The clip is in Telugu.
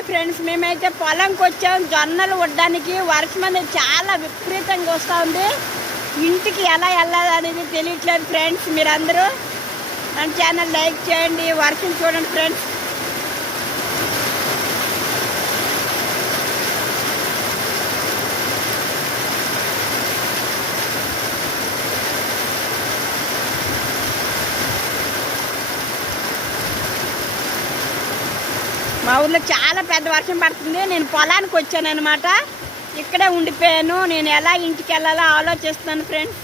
హాయ్ ఫ్రెండ్స్, మేమైతే పొలంకి వచ్చాం జొన్నలు వడ్డానికి. వర్షం అనేది చాలా విపరీతంగా వస్తూ ఉంది. ఇంటికి ఎలా వెళ్ళాలి అనేది తెలియట్లేదు ఫ్రెండ్స్. మీరందరూ మన ఛానల్ లైక్ చేయండి. వర్షం చూడండి ఫ్రెండ్స్. మా ఊర్లో చాలా పెద్ద వర్షం పడుతుంది. నేను పొలానికి వచ్చాను అనమాట. ఇక్కడే ఉండిపోయాను. నేను ఎలా ఇంటికి వెళ్ళాలో ఆలోచిస్తున్నాను ఫ్రెండ్స్.